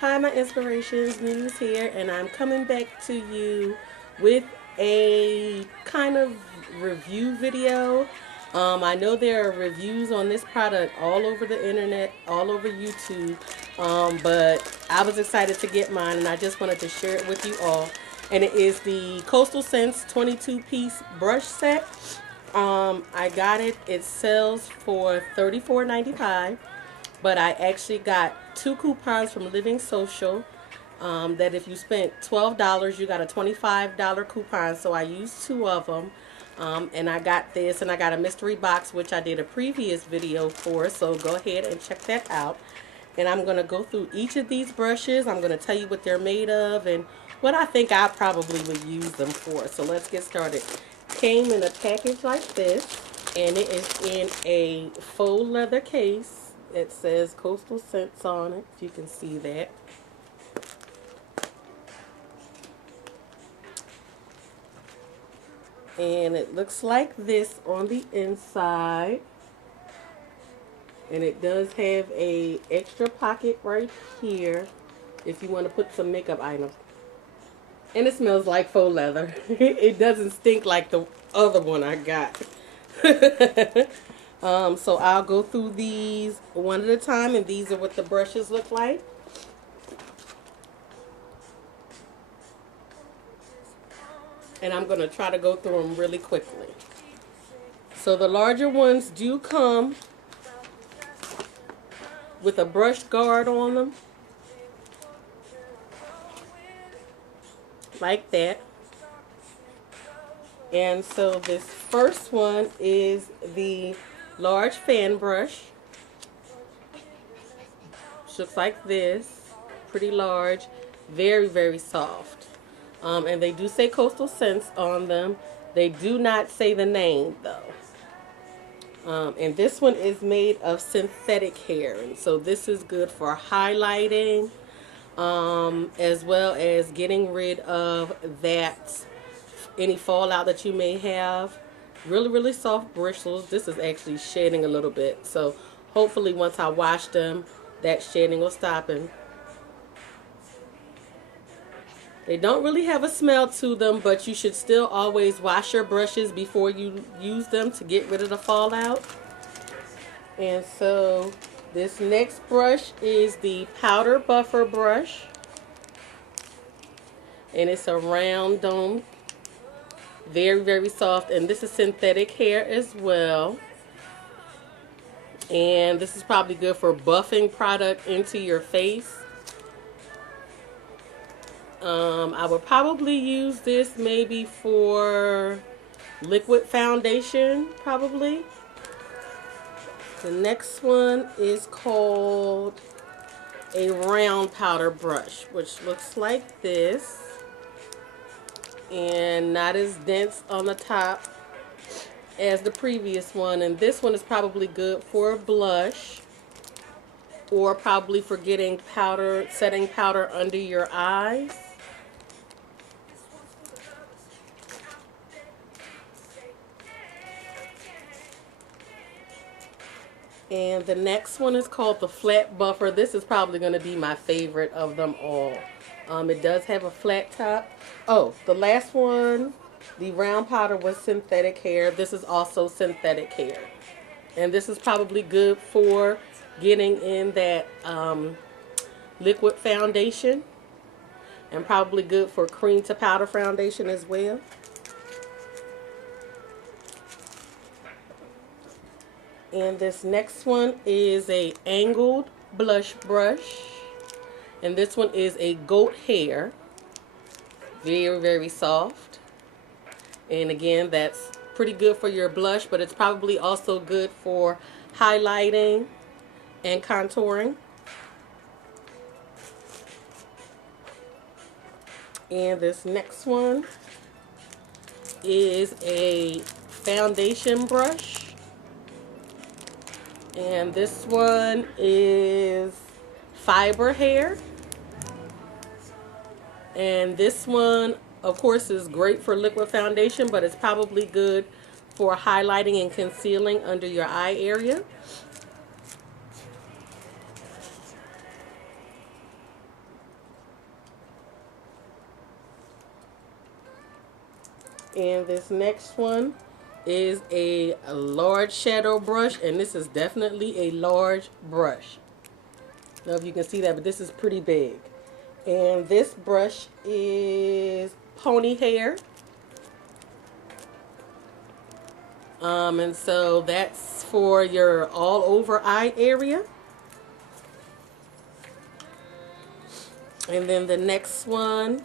Hi, my inspirations, Muse here, and I'm coming back to you with a kind of review video. I know there are reviews on this product all over the internet, all over YouTube, but I was excited to get mine, and I just wanted to share it with you all. And it is the Coastal Scents 22-piece brush set. I got it. It sells for $34.95. But I actually got 2 coupons from Living Social that if you spent $12, you got a $25 coupon. So I used 2 of them. And I got this, and I got a mystery box, which I did a previous video for. So go ahead and check that out. And I'm going to go through each of these brushes. I'm going to tell you what they're made of and what I think I probably would use them for. So let's get started. Came in a package like this, and it is in a faux leather case. It says Coastal Scents on it, if you can see that. And it looks like this on the inside. And it does have a extra pocket right here if you want to put some makeup items. And it smells like faux leather. It doesn't stink like the other one I got. So I'll go through these one at a time, and these are what the brushes look like. And I'm going to try to go through them really quickly. So the larger ones do come with a brush guard on them, like that. And so this first one is the large fan brush. Looks like this. Pretty large. Very, very soft. And they do say Coastal Scents on them. They do not say the name, though. And this one is made of synthetic hair. And so this is good for highlighting, as well as getting rid of that any fallout that you may have. Really, really soft bristles. This is actually shedding a little bit. So hopefully once I wash them, that shedding will stop. And they don't really have a smell to them, but you should still always wash your brushes before you use them to get rid of the fallout. And so this next brush is the powder buffer brush. And it's a round dome. Very, very soft. And this is synthetic hair as well. And this is probably good for buffing product into your face. I would probably use this maybe for liquid foundation, probably. The next one is called a round powder brush, which looks like this. And not as dense on the top as the previous one. And this one is probably good for blush, or probably for getting powder, setting powder under your eyes. And the next one is called the flat buffer. This is probably going to be my favorite of them all. It does have a flat top. Oh, the last one, the round powder, was synthetic hair. This is also synthetic hair. And this is probably good for getting in that liquid foundation. And probably good for cream to powder foundation as well. And this next one is a angled blush brush. And this one is a goat hair. Very, very soft. And again, that's pretty good for your blush, but it's probably also good for highlighting and contouring. And this next one is a foundation brush. And this one is fiber hair. And this one, of course, is great for liquid foundation, but it's probably good for highlighting and concealing under your eye area. And this next one is a large shadow brush, and this is definitely a large brush. I don't know if you can see that, but this is pretty big. And this brush is pony hair. And so that's for your all over eye area. And then the next one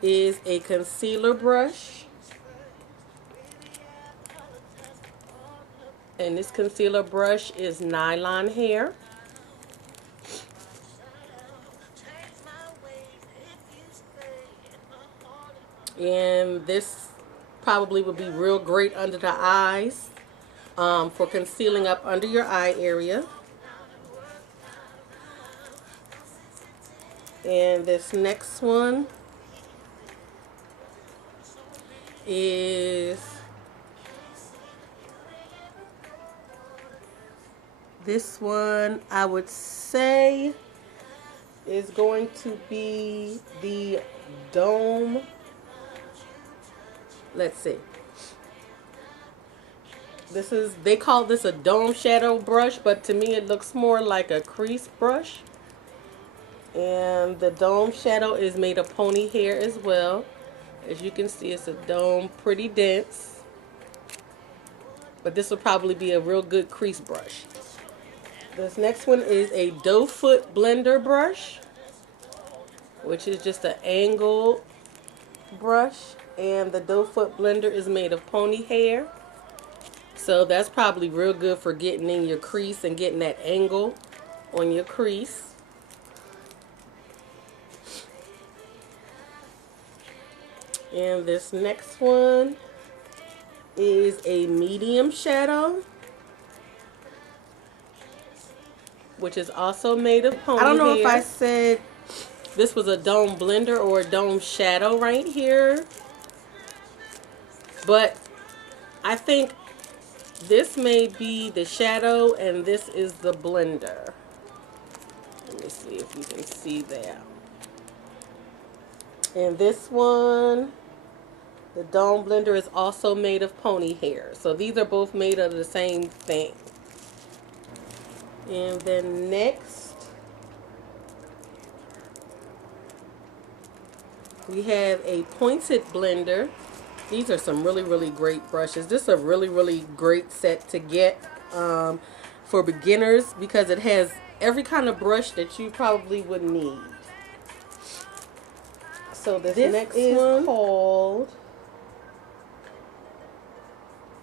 is a concealer brush. And this concealer brush is nylon hair. And this probably would be real great under the eyes for concealing up under your eye area. And this next one is this one, I would say, is going to be the Dome. Let's see. They call this a dome shadow brush, but to me it looks more like a crease brush. And the dome shadow is made of pony hair as well. As you can see, it's a dome, pretty dense. But this will probably be a real good crease brush. This next one is a doe foot blender brush, which is just an angled brush. And the doe foot blender is made of pony hair. So that's probably real good for getting in your crease and getting that angle on your crease. And this next one is a medium shadow, which is also made of pony hair. I don't know if I said this was a dome blender or a dome shadow right here, but I think this may be the shadow and this is the blender. Let me see if you can see that. And this one, the dome blender, is also made of pony hair. So these are both made of the same thing. And then next, we have a pointed blender. These are some really, really great brushes. This is a really, really great set to get for beginners because it has every kind of brush that you probably would need. So this next is called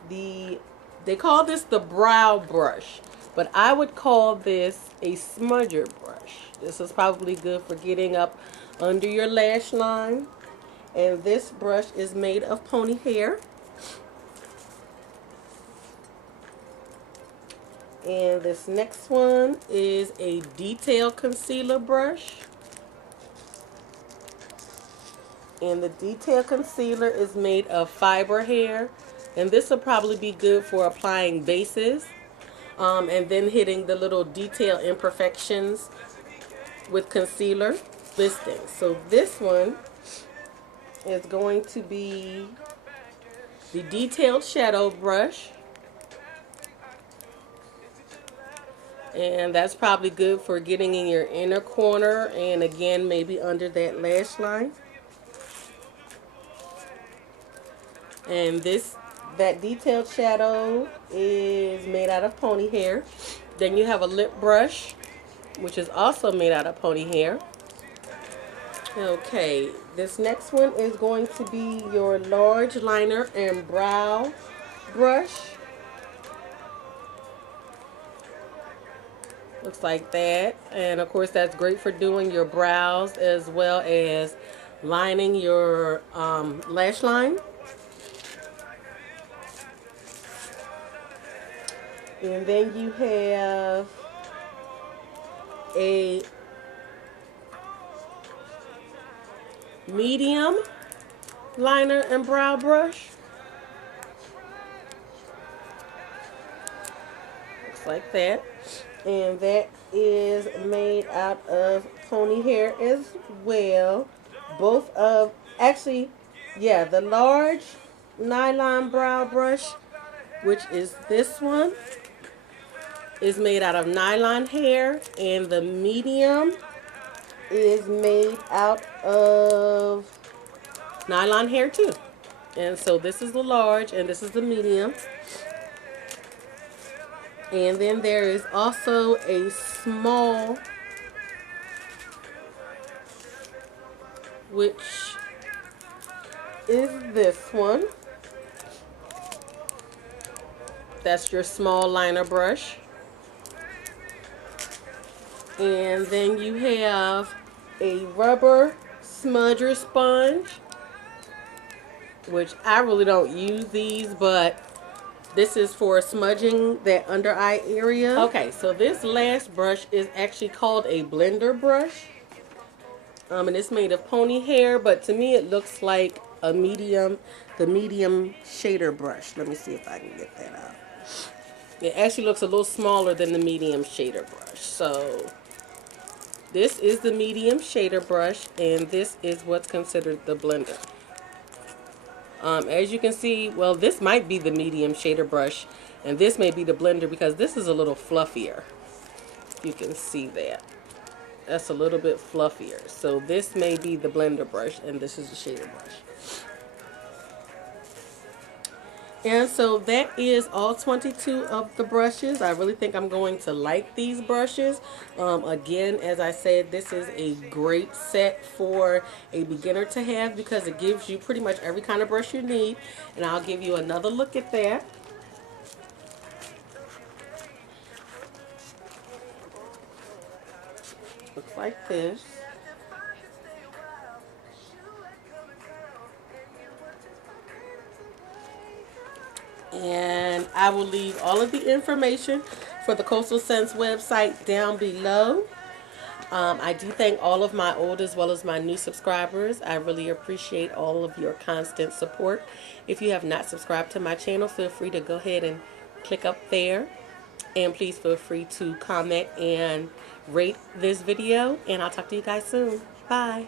they call this the brow brush, but I would call this a smudger brush. This is probably good for getting up under your lash line. And this brush is made of pony hair. And this next one is a detail concealer brush. And the detail concealer is made of fiber hair. And this will probably be good for applying bases and then hitting the little detail imperfections with concealer. So this one is going to be the detailed shadow brush, and that's probably good for getting in your inner corner and again maybe under that lash line. And that detailed shadow is made out of pony hair. Then you have a lip brush, which is also made out of pony hair. Okay, this next one is going to be your large liner and brow brush. Looks like that. And of course that's great for doing your brows as well as lining your lash line. And then you have a medium liner and brow brush. Looks like that. And that is made out of pony hair as well. Actually, yeah, the large nylon brow brush, which is this one, is made out of nylon hair, and the medium is made out of nylon hair too. And so this is the large and this is the medium. And then there is also a small, which is this one. That's your small liner brush. And then you have a rubber smudger sponge, which I really don't use these, but this is for smudging that under eye area. Okay, so this last brush is actually called a blender brush. And it's made of pony hair, but to me it looks like the medium shader brush. Let me see if I can get that out. It actually looks a little smaller than the medium shader brush. So this is the medium shader brush, and this is what's considered the blender. As you can see, well, this might be the medium shader brush, and this may be the blender because this is a little fluffier. You can see that. That's a little bit fluffier. So this may be the blender brush, and this is the shader brush. And so that is all 22 of the brushes. I really think I'm going to like these brushes. Again, as I said, this is a great set for a beginner to have because it gives you pretty much every kind of brush you need. And I'll give you another look at that. Looks like this. And I will leave all of the information for the Coastal Scents website down below. I do thank all of my old as well as my new subscribers. I really appreciate all of your constant support. If you have not subscribed to my channel, feel free to go ahead and click up there. And please feel free to comment and rate this video. And I'll talk to you guys soon. Bye.